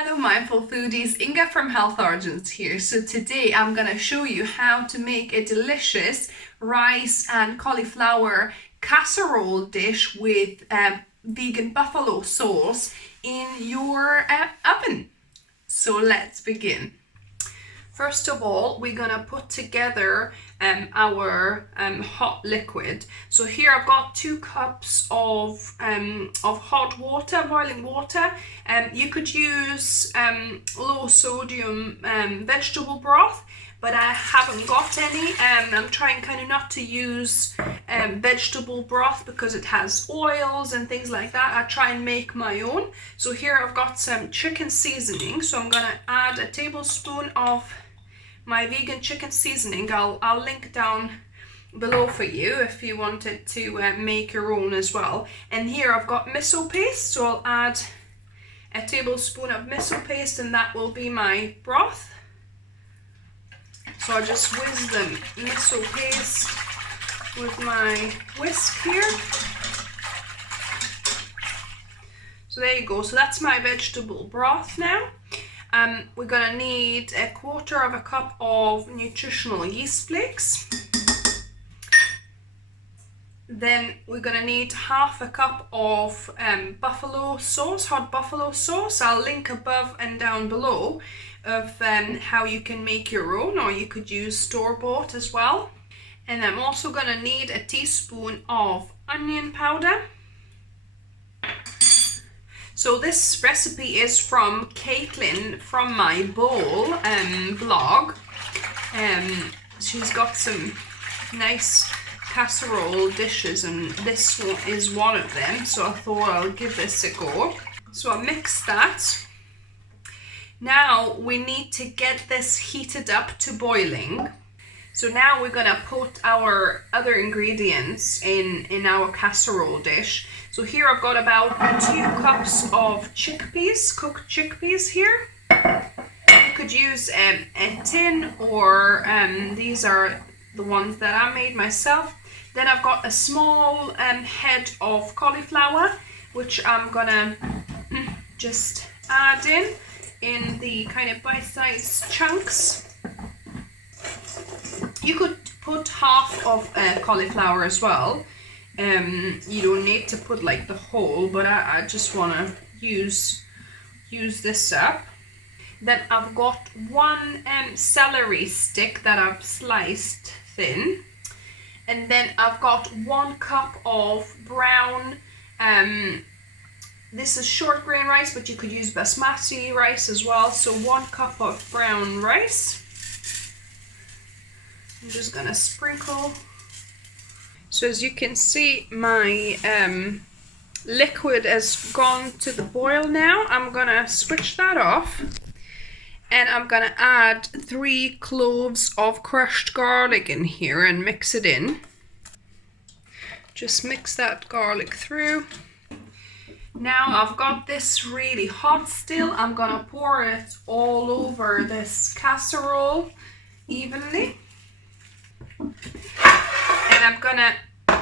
Hello mindful foodies, Inga from Health Origins here. So today I'm going to show you how to make a delicious rice and cauliflower casserole dish with vegan buffalo sauce in your oven. So let's begin. First of all, we're going to put together our hot liquid. So here I've got 2 cups of hot water, boiling water. You could use low sodium vegetable broth, but I haven't got any. I'm trying kind of not to use vegetable broth because it has oils and things like that. I try and make my own. So here I've got some chicken seasoning. So I'm going to add a tablespoon of my vegan chicken seasoning. I'll link down below for you if you wanted to make your own as well. And here I've got miso paste, so I'll add a tablespoon of miso paste and that will be my broth. So I'll just whiz the miso paste with my whisk here. So there you go, so that's my vegetable broth now. We're going to need 1/4 cup of nutritional yeast flakes. Then we're going to need 1/2 cup of buffalo sauce, hot buffalo sauce. I'll link above and down below of how you can make your own, or you could use store-bought as well. And I'm also going to need a teaspoon of onion powder. So this recipe is from Caitlin from my bowl blog. She's got some nice casserole dishes and this one is one of them. So I thought I'll give this a go. So I mix that. Now we need to get this heated up to boiling. So now we're gonna put our other ingredients in our casserole dish. So here I've got about 2 cups of chickpeas, cooked chickpeas here. You could use a tin, or these are the ones that I made myself. Then I've got a small head of cauliflower, which I'm gonna just add in the kind of bite-sized chunks. You could put 1/2 of cauliflower as well. You don't need to put like the whole, but I just want to use this up. Then I've got 1 celery stick that I've sliced thin, and then I've got 1 cup of brown this is short grain rice, but you could use basmati rice as well. So 1 cup of brown rice. I'm just gonna sprinkle. So as you can see, my liquid has gone to the boil now. I'm gonna switch that off and I'm gonna add 3 cloves of crushed garlic in here and mix it in. Just mix that garlic through. Now I've got this really hot still. I'm gonna pour it all over this casserole evenly. And I'm gonna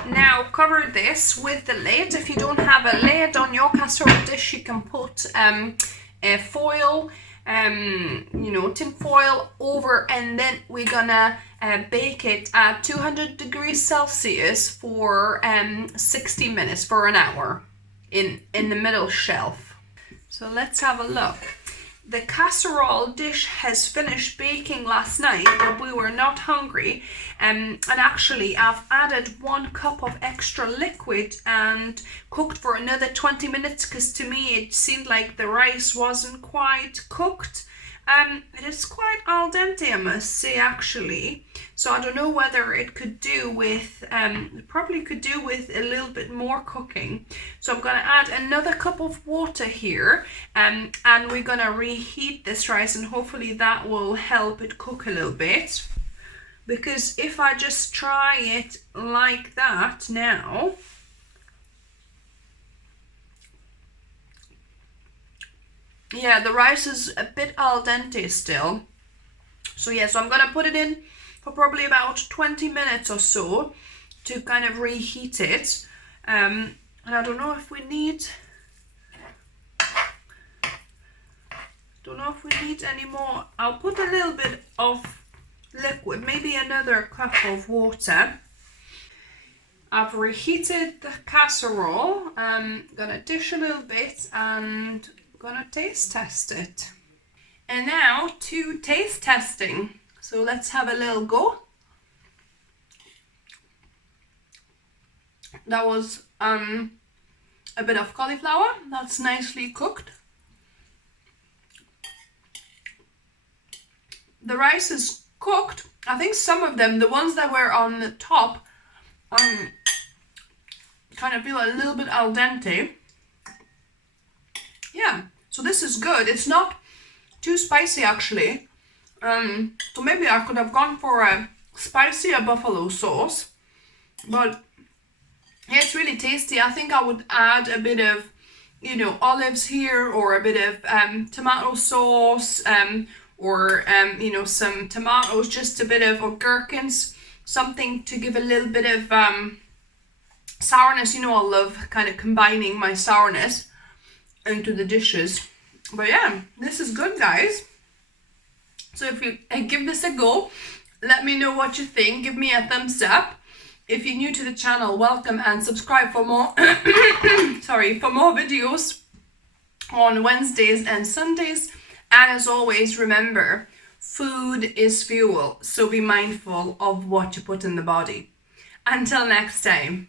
now cover this with the lid. If you don't have a lid on your casserole dish, you can put a foil, tin foil over, and then we're gonna bake it at 200 degrees Celsius for 60 minutes, for an hour in the middle shelf. So let's have a look. The casserole dish has finished baking last night, but we were not hungry. And actually, I've added 1 cup of extra liquid and cooked for another 20 minutes because to me it seemed like the rice wasn't quite cooked. It is quite al dente, I must say, actually. So I don't know whether it could do with, probably could do with a little bit more cooking. So I'm going to add another cup of water here, and we're going to reheat this rice, and hopefully that will help it cook a little bit. Because if I just try it like that now, yeah, the rice is a bit al dente still. So yeah, so I'm gonna put it in for probably about 20 minutes or so to kind of reheat it. And I don't know if we need Don't know if we need any more. I'll put a little bit of liquid, maybe another cup of water. I've reheated the casserole. I'm gonna dish a little bit and gonna taste test it. And now to taste testing. So let's have a little go. That was a bit of cauliflower that's nicely cooked. The rice is cooked. I think some of them, the ones that were on the top, kind of feel a little bit al dente. Yeah, so this is good. It's not too spicy actually. So maybe I could have gone for a spicier buffalo sauce, but yeah, it's really tasty. I think I would add a bit of, olives here, or a bit of tomato sauce, or some tomatoes, just a bit of, or gherkins, something to give a little bit of sourness. I love kind of combining my sourness into the dishes. But yeah, this is good, guys. So if you give this a go, let me know what you think. Give me a thumbs up. If you're new to the channel, welcome, and subscribe for more for more videos on Wednesdays and Sundays. And as always, remember, food is fuel, so be mindful of what you put in the body. Until next time.